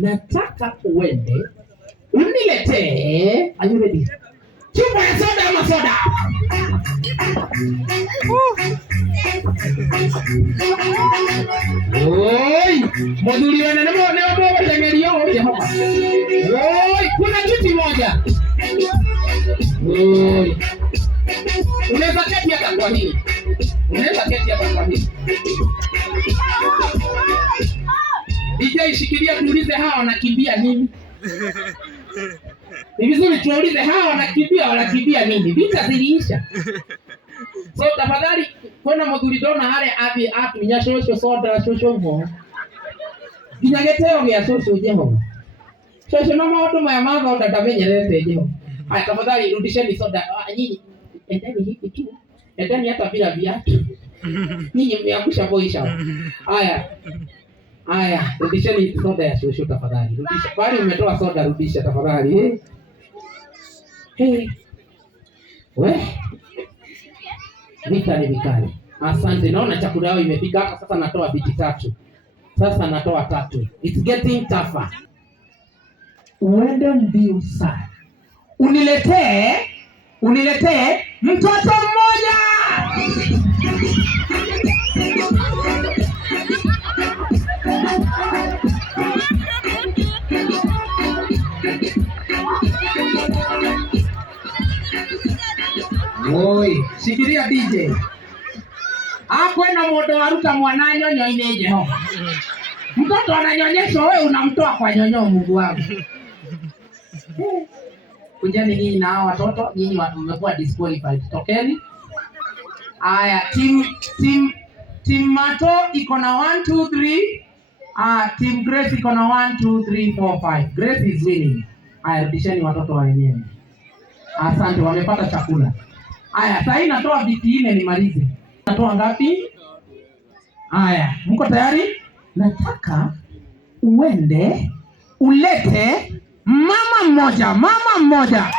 nataka uende uniletee, are you ready? Chupa ya soda ama soda? Oi, moduli wana nemo watengerio Jehova. Oi, kuna chuti moja. Oi. Unaweza keti hapa kwa hili. Unaweza keti hapa kwa hili. DJ shikilia, tuulize hawa wanakimbia nini? Ni vizuri tuulize hawa wanakimbia nini? Vita ziliisha. So tafadhali kuna moduli dona hale abi atu nyashosho soda shosho mo. Kinyageteo ya shosho Jehova. Shosho na maoto ya maga utamenyerete Jehova. Haya tafadhali rudisheni soda nyinyi. Endeni hivi tu. Endeni hata bila viatu. Nyinyi mmeangusha boisha. Haya, rudisheni soda ya shosho tafadhali. Rudisha. Bali umetoa soda, rudisha tafadhali. Hey. Vita ni vikali. Asante, naona chakula yao imefika hapa sasa, natoa viti 3. Sasa natoa 3. It's getting tougher. Uende mbio sana. Uniletee mtoto mmoja. Oi, shikilia DJ. Hakwenda moto waruta mwananyo nyoine Jehova. Mtoto ananyonyesha, wewe unamtoa kwa nyonyo, Mungu wangu. Kujeni nyinyi na hao watoto, nyinyi mmekuwa disqualified. Tokeni. Haya, team Mato iko na 1 2 3. Team Grace iko na 1 2 3 4 5. Grace is winning. Haya, rudisheni watoto wenyewe. Asante, wamepata chakula. Haya, sasa natoa viti 4 nimalize. Natoa ngapi? Haya, mko tayari? Nataka uende ulete mama mmoja.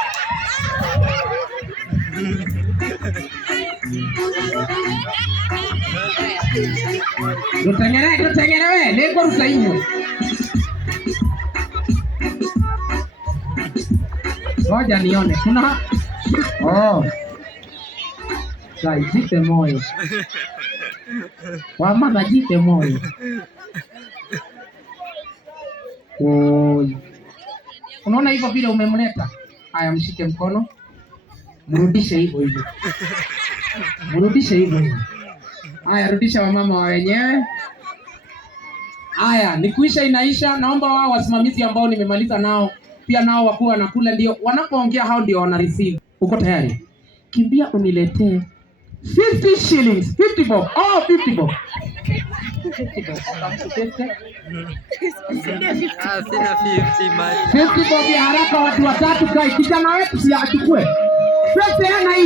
Tutengere wewe, leko rutainyo. Ngoja nione. Kuna Sai, jipe moyo. Wamama jipe moyo. Oi. Unaona hivyo vile umemleta? Haya, mshike mkono. Mrudishe hivyo. Haya, rudisha wamama wa wenyewe. Haya, nikuisha inaisha. Naomba wao wasimamizi ambao nimemaliza nao pia nao wakuwa nakula, ndio wanapoongea hao ndio wana receive. Uko tayari? Kimbia uniletee 50 shillings, 50 bob. 50 bob. 50 bob. Sina 50 man. 50 bob ya haraka, watu watatu kai. Kijana wetu si achukue. Pete ana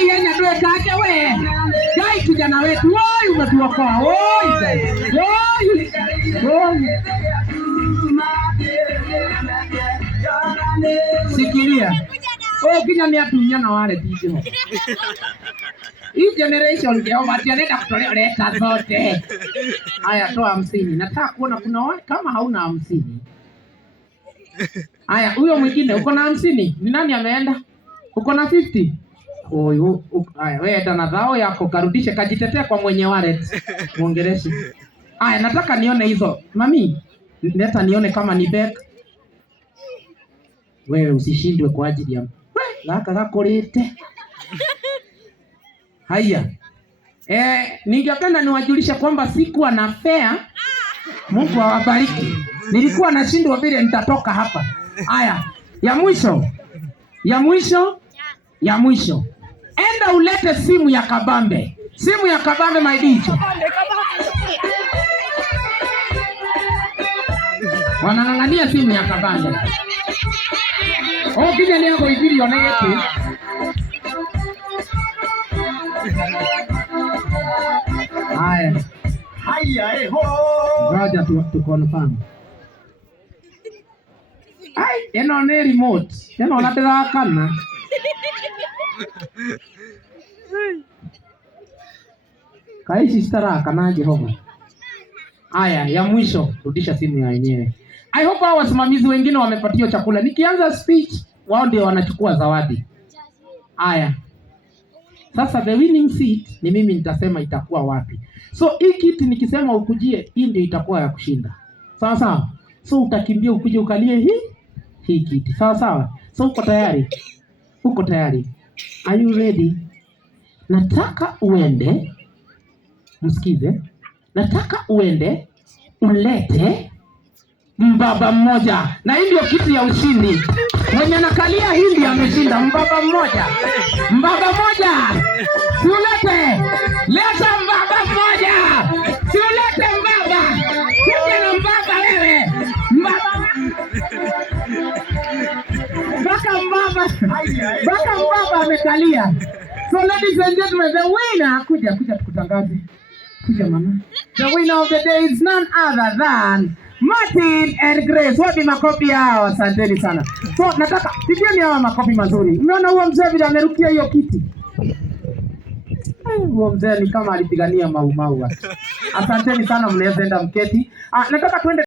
ihenya ndio kake we. Kai kijana wetu, woi umetuokoa. Woi. Sikilia. Kinyani atunyana wale DJ. Hii generation leo watianenda kutolea leta zote. Haya, toa 50. Nataka kuona kuna wale kama hauna 50. Haya, huyo mwingine uko na 50? Ni nani ameenda? Uko na 50? Haya, wewe enda na dhao yako karudishe, kajitetea kwa mwenye wallet. Muongeleshe. Haya, nataka nione hizo. Mami, leta nione kama ni back. Wewe usishindwe kwa ajili ya laka gakorete. Haya. Ningependa niwajulisha kwamba sikuwa na fare. Mungu awabariki. Nilikuwa nashindwa vile nitatoka hapa. Haya, ya mwisho. Enda ulete simu ya kabambe. My DJ. Wanang'ang'ania simu ya kabambe. Kija ni yako ibili onegeti. Haya, Ngoja tu confirm. Eno ni remote. Eno nataka Kai sistera kana Jehova. Haya, ya mwisho, rudisha simu ya wenyewe. I hope hao wasimamizi wengine wamepatiwa chakula. Nikianza speech, wao ndio wanachukua zawadi. Haya. Sasa the winning seat ni mimi nitasema itakuwa wapi. So hii kiti nikisema ukujie, hii ndio itakuwa ya kushinda. Sawa sawa? So utakimbia ukuje ukalie hii kiti. Sawa sawa? So uko tayari? Uko tayari? Are you ready? Nataka uende, msikize. Nataka uende ulete mbaba mmoja, na hii ndio kiti ya ushindi. Mwenye nakalia hii ndio ameshinda. Mbaba mmoja, mbaba moja, siulete, leta mbaba mmoja, siulete mbaba, kuja na mbaba wewe, mbaba, baka mbaba amekalia. So ladies and gentlemen, the winner, kuja tukutangaze. Kuja mama. The winner of the day is none other than Martin and Grace. Wapi makofi yao? Asanteni sana. So nataka pigieni hawa makofi mazuri. Umeona huo mzee vile amerukia hiyo kiti? Huo mzee ni kama alipigania mau. Asanteni sana, mnaweza enda mketi. Nataka tuende